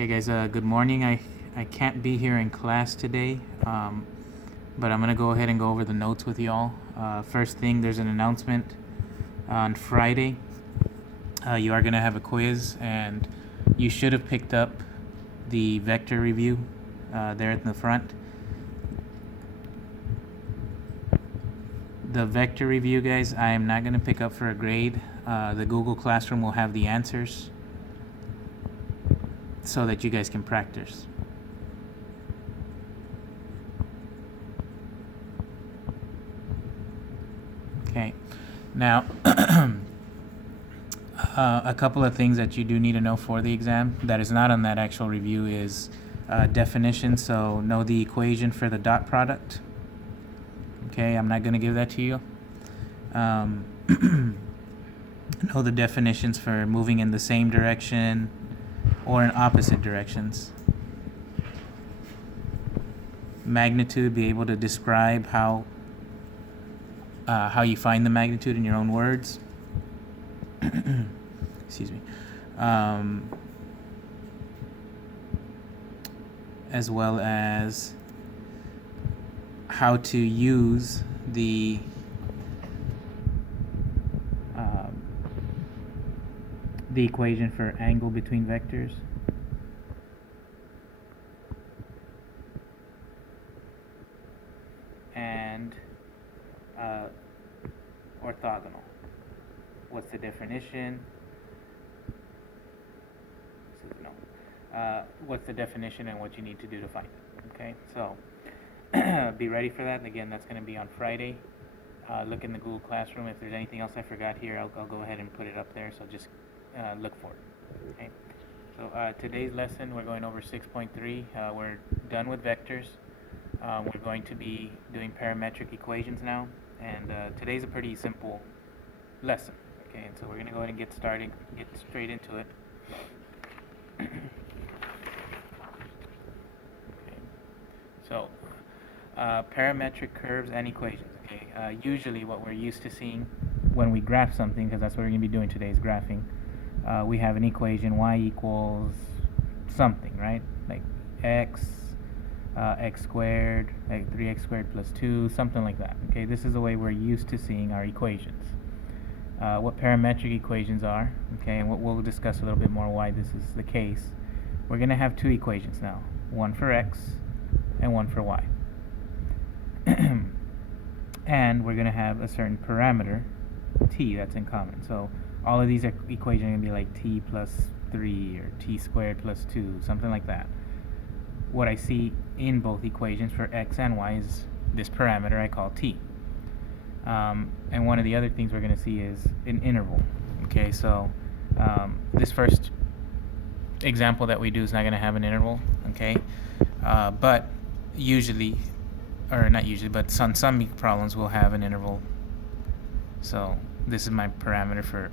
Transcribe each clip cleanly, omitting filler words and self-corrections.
Okay guys, good morning. I can't be here in class today, but I'm going to go ahead and go over the notes with y'all. First thing, there's an announcement on Friday. You are going to have a quiz, and you should have picked up the vector review there at the front. The vector review, guys, I am not going to pick up for a grade. The Google Classroom will have the answers so that you guys can practice. Okay, now a couple of things that you do need to know for the exam that is not on that actual review is definition. So know the equation for the dot product. Okay, I'm not going to give that to you. Know the definitions for moving in the same direction or in opposite directions. Magnitude, be able to describe how you find the magnitude in your own words. Excuse me. As well as how to use the equation for angle between vectors. And orthogonal. What's the definition? What's the definition and what you need to do to find it? Okay, so be ready for that. Again, that's going to be on Friday. Look in the Google Classroom. If there's anything else I forgot here, I'll go ahead and put it up there. So just look for it. Okay. So today's lesson, we're going over 6.3. We're done with vectors. We're going to be doing parametric equations now, and today's a pretty simple lesson. Okay, and so we're going to go ahead and get started, get straight into it. Okay. So parametric curves and equations. Okay, usually what we're used to seeing when we graph something, because that's what we're going to be doing today is graphing. We have an equation, y equals something, right? Like x squared, like 3x squared plus 2, something like that. Okay, this is the way we're used to seeing our equations. What parametric equations are, okay, and we'll discuss a little bit more why this is the case. We're going to have two equations now, one for x and one for y. And we're going to have a certain parameter, t, that's in common. So all of these equations are going to be like t plus 3 or t squared plus 2, something like that. What I see in both equations for x and y is this parameter I call t. And one of the other things we're going to see is an interval. Okay, so this first example that we do is not going to have an interval. Okay, but usually, or not usually, but on some problems we'll have an interval. So this is my parameter for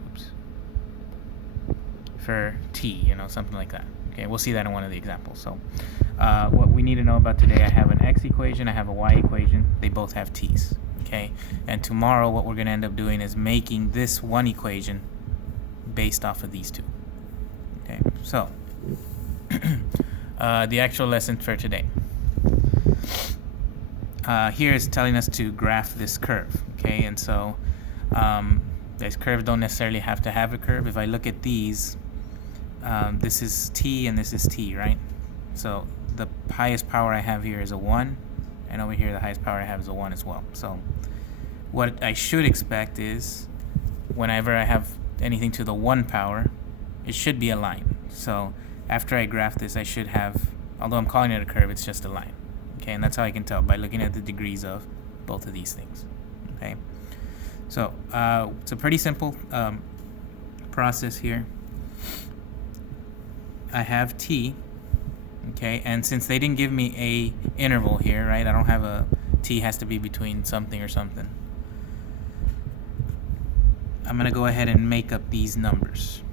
t, something like that. Okay, we'll see that in one of the examples. So what we need to know about today, I have an x equation, I have a y equation. They both have t's. Okay, and tomorrow what we're going to end up doing is making this one equation based off of these two. Okay, so the actual lesson for today. Here is telling us to graph this curve. Okay, and so these curves don't necessarily have to have a curve. If I look at these, this is t and this is t, right? So the highest power I have here is a 1, and over here the highest power I have is a 1 as well. So what I should expect is whenever I have anything to the 1 power, it should be a line. So after I graph this, I should have, although I'm calling it a curve, it's just a line. Okay, and that's how I can tell by looking at the degrees of both of these things. Okay, so it's a pretty simple process here. I have t, okay, and since they didn't give me a interval here, right, I don't have a t has to be between something or something. I'm going to go ahead and make up these numbers.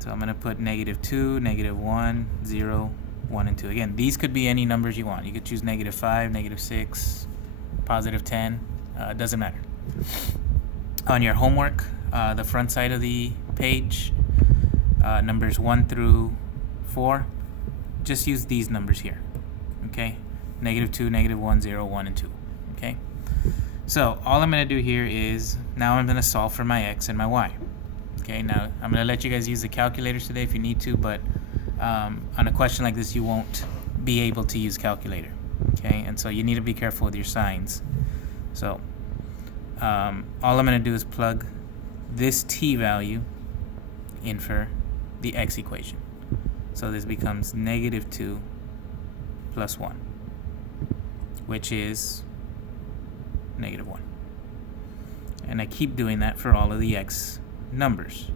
So I'm going to put -2, -1, 0, 1, and 2. Again, these could be any numbers you want. You could choose -5, -6, +10. It doesn't matter. On your homework, the front side of the page, numbers 1 through 4, just use these numbers here. Okay, -2, -1, 0, 1, and 2. Okay, so all I'm going to do here is now I'm going to solve for my x and my y. Okay, now I'm going to let you guys use the calculators today if you need to, but on a question like this you won't be able to use calculator. Okay, and so you need to be careful with your signs. So all I'm going to do is plug this t value in for the x equation. So this becomes -2 plus 1, which is -1. And I keep doing that for all of the x numbers.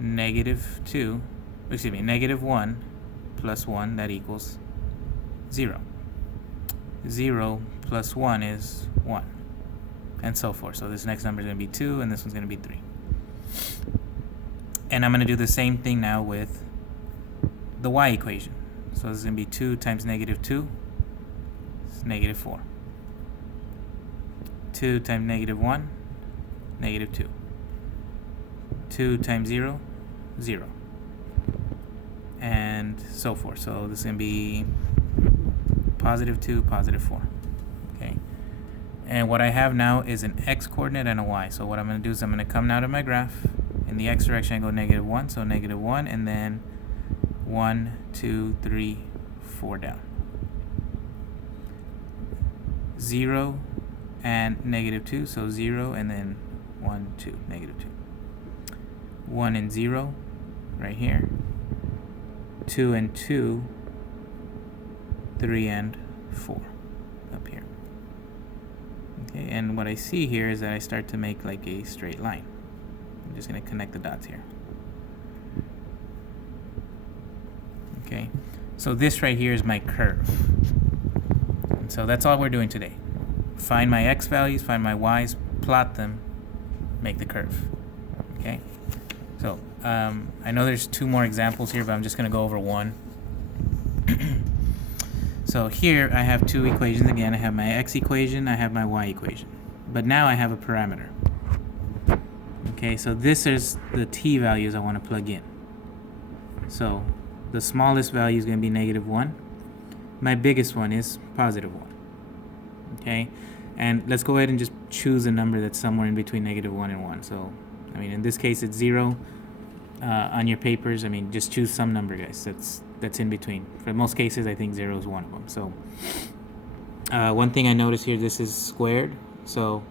-1 plus 1, that equals 0. 0 plus 1 is 1, and so forth. So this next number is going to be 2, and this one's going to be 3. And I'm going to do the same thing now with the y equation. So this is going to be 2 times -2 is -4. 2 times -1, -2. 2 times 0, 0. And so forth. So this is going to be +2, +4. Okay. And what I have now is an x coordinate and a y. So what I'm going to do is I'm going to come out of my graph. In the x direction I go -1, so -1, and then 1, 2, 3, 4 down. 0 and -2, so 0, and then 1, 2, -2. 1 and 0 right here. 2 and 2, 3 and 4 up here. Okay, and what I see here is that I start to make like a straight line. I'm just going to connect the dots here. Okay, so this right here is my curve. And so that's all we're doing today. Find my x values, find my y's, plot them, make the curve. Okay, so I know there's 2 more examples here, but I'm just going to go over one. So here I have 2 equations again. I have my x equation, I have my y equation. But now I have a parameter. Okay, so this is the t values I want to plug in. So the smallest value is going to be -1. My biggest one is +1. Okay, and let's go ahead and just choose a number that's somewhere in between -1 and 1. So, I mean, in this case it's 0. On your papers, I mean, just choose some number, guys. That's in between. For most cases, I think 0 is one of them. So, one thing I notice here, this is squared. So,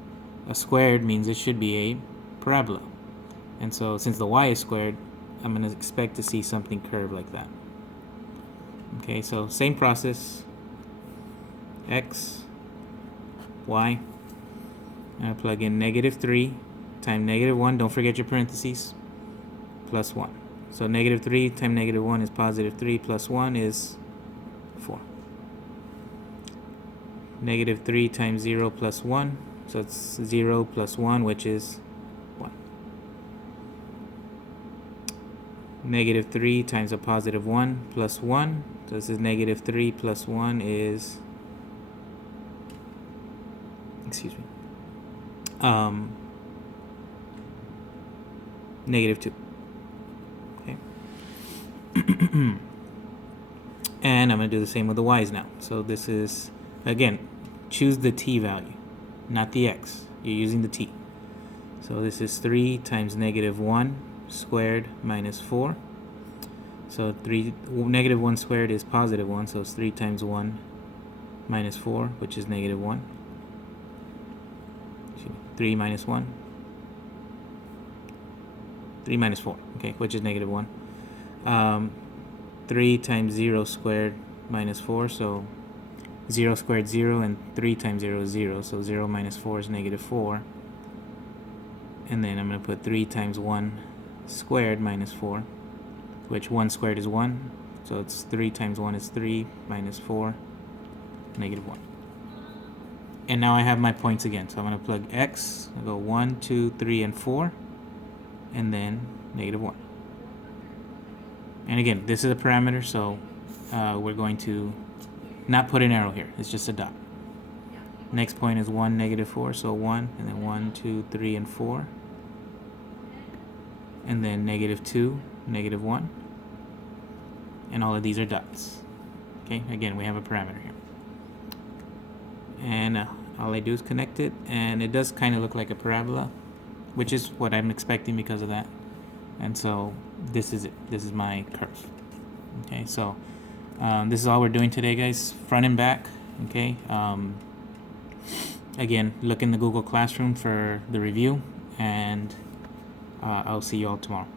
a squared means it should be a parabola. And so, since the y is squared, I'm going to expect to see something curved like that. Okay, so same process. X, y. I'm going to plug in -3 times -1. Don't forget your parentheses. Plus 1. So -3 times -1 is +3, plus 1 is 4. -3 times 0 plus 1, so it's 0 plus 1, which is 1. -3 times a +1 plus 1, so this is -3 plus 1 is, excuse me, -2. And I'm going to do the same with the y's now. So this is, again, choose the t value, not the x. You're using the t. So this is 3 times -1 squared minus 4. So -1 squared is +1, so it's 3 times 1 minus 4, which is -1. 3 minus 1. 3 minus 4, okay, which is -1. 3 times 0 squared minus 4, so 0 squared 0, and 3 times 0 is 0, so 0 minus 4 is -4. And then I'm going to put 3 times 1 squared minus 4, which 1 squared is 1, so it's 3 times 1 is 3 minus 4, -1. And now I have my points again, so I'm going to plug x. I'll go 1, 2, 3, and 4, and then -1. And again, this is a parameter, so we're going to not put an arrow here. It's just a dot. Next point is 1, -4, so 1, and then 1, 2, 3, and 4. And then -2, -1. And all of these are dots. Okay, again, we have a parameter here. And all I do is connect it, and it does kind of look like a parabola, which is what I'm expecting because of that. And so this is it. This is my curve. Okay, so this is all we're doing today, guys, front and back. Okay, again, look in the Google Classroom for the review, and I'll see you all tomorrow.